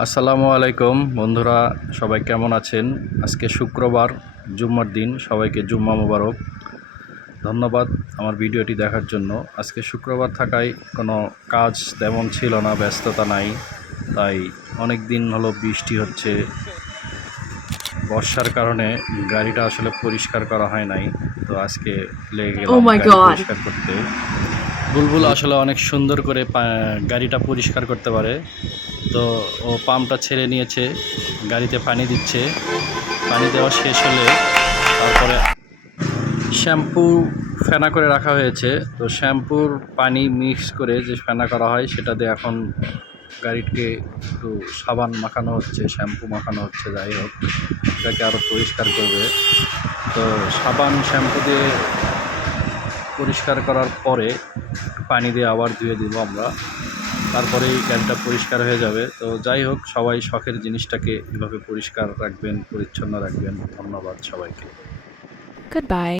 আসসালামু আলাইকুম বন্ধুরা, সবাই কেমন আছেন? আজকে শুক্রবার, জুম্মার দিন। সবাইকে জুম্মা মোবারক। ধন্যবাদ আমার ভিডিওটি দেখার জন্য। আজকে শুক্রবার থাকায় কোনো কাজ তেমন ছিল না, ব্যস্ততা নাই। তাই অনেক দিন হলো বৃষ্টি হচ্ছে, বর্ষার কারণে গাড়িটা আসলে পরিষ্কার করা হয় নাই। তো আজকে লেগে Oh গেলাম my গাড়ি god. পরিষ্কার করতে। বুলবুল আসলে অনেক সুন্দর করে গাড়িটা পরিষ্কার করতে পারে। তো ও পাম্পটা ছেড়ে নিয়েছে, গাড়িতে পানি দিচ্ছে। পানি দেওয়া শেষ হলে তারপরে শ্যাম্পু ফেনা করে রাখা হয়েছে। তো শ্যাম্পুর পানি মিক্স করে যে ফেনা করা হয় সেটা দিয়ে এখন গাড়িকে একটু সাবান মাখানো হচ্ছে, শ্যাম্পু মাখানো হচ্ছে। যাই হোক, এটাকে আরও পরিষ্কার করবে। তো সাবান শ্যাম্পু দিয়ে পরিষ্কার করার পরে পানি দিয়ে আবার ধুয়ে দিব আমরা, তারপরেই গাড়িটা পরিষ্কার হয়ে যাবে। তো যাই হোক, সবাই শখের জিনিসটাকে এভাবে পরিষ্কার রাখবেন, পরিচ্ছন্ন রাখবেন। ধন্যবাদ সবাইকে। Goodbye.